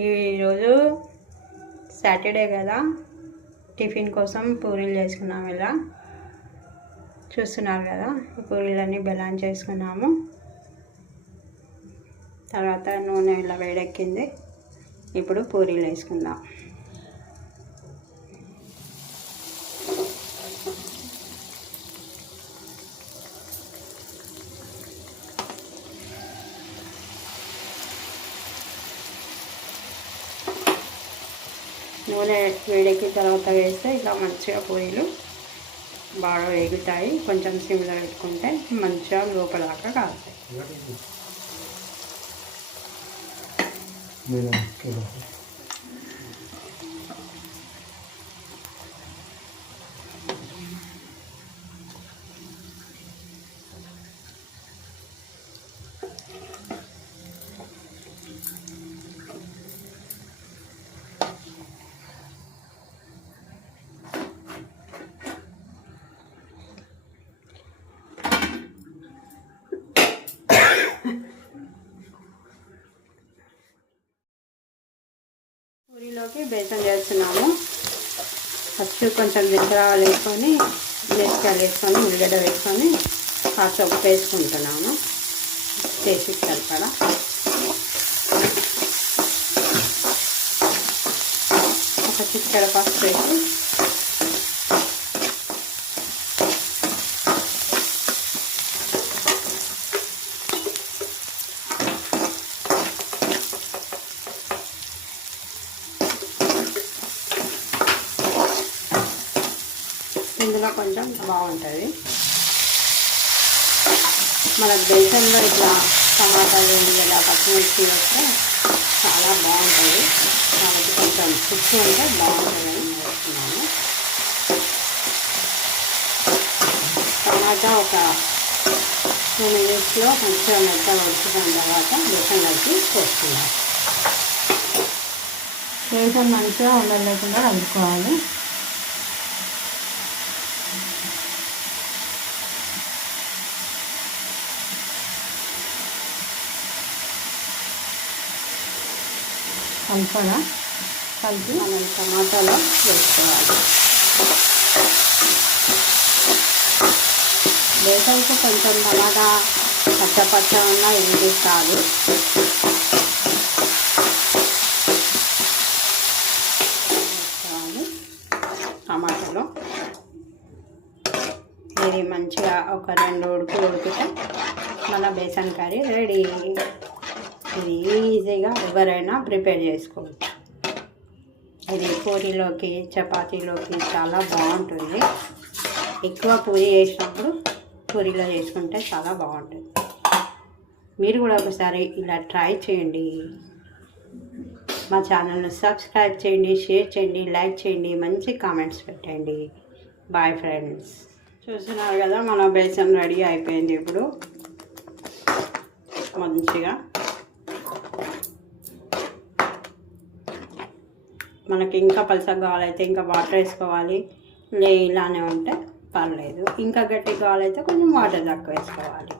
ఈరోజు సాటర్డే కదా, టిఫిన్ కోసం పూరీలు చేసుకున్నాము. ఇలా చూస్తున్నారు కదా, ఈ పూరీలన్నీ బెల్లం చేసుకున్నాము. తర్వాత నూనె ఇలా వేడెక్కింది. ఇప్పుడు పూరీలు వేసుకుందాం. నూనె వేడెక్కిన తర్వాత వేస్తే ఇలా మంచిగా పూరీలు బాగా వేగుతాయి. కొంచెం సిమ్లో పెట్టుకుంటే మంచిగా లోపలదాకా కాలుతాయి. పూరీలోకి బేసన్ చేస్తున్నాము. ఫస్ట్ కొంచెం జీలకర్ర వేసుకొని, మిరపకాయలు వేసుకొని, ఉల్లిగడ్డ వేసుకొని కాస్త ఉప్పు వేసుకుంటున్నాము. చేసి సరిపడా ఒక చిటికెడ పసుపు వేసి ఇందులో కొంచెం బాగుంటుంది. మన బేసన్లో ఇట్లా టమాటాలు, ఉల్లిగడ్డ, పచ్చిమిర్చి వస్తే చాలా బాగుంటుంది. కాబట్టి కొంచెం ఉప్పు ఉంటే బాగుంటుందని వేస్తున్నాను. టమాటా ఒక 2 మినిట్స్లో మంచిగా మెత్తగా ఉడుకున్న తర్వాత బేసన్ కలిపి పోసుకున్నాం. బేసన్ మంచిగా ఉండలు లేకుండా కలుపుకోవాలి. కలిపి మనం టమాటాలో వేసుకోవాలి. బేసన్కు కొంచెం టమాటా పచ్చ ఉన్నా ఏది కాదు. వేసుకోవాలి టమాటాలో. ఇది మంచిగా ఒక 2 ఉడుకులు ఉడికితే మన బేసన్ కర్రీ రెడీ. ఇది ఈజీగా ఎవరైనా ప్రిపేర్ చేసుకోవచ్చు. ఇది పూరీలోకి, చపాతీలోకి చాలా బాగుంటుంది. ఎక్కువ పూరీ చేసినప్పుడు పూరీలో చేసుకుంటే చాలా బాగుంటుంది. మీరు కూడా ఒకసారి ఇలా ట్రై చేయండి. మా ఛానల్ని సబ్స్క్రైబ్ చేయండి, షేర్ చేయండి, లైక్ చేయండి, మంచి కామెంట్స్ పెట్టండి. Bye friends. చూస్తున్నారు కదా, మన బేసన్ రెడీ అయిపోయింది. ఇప్పుడు మంచిగా మనకి ఇంకా పలసగా కావాలైతే ఇంకా వాటర్ వేసుకోవాలి. ఇలానే ఉంటే పర్లేదు. ఇంకా గట్టిగా కావాలైతే కొంచెం వాటర్ తక్కువ వేసుకోవాలి.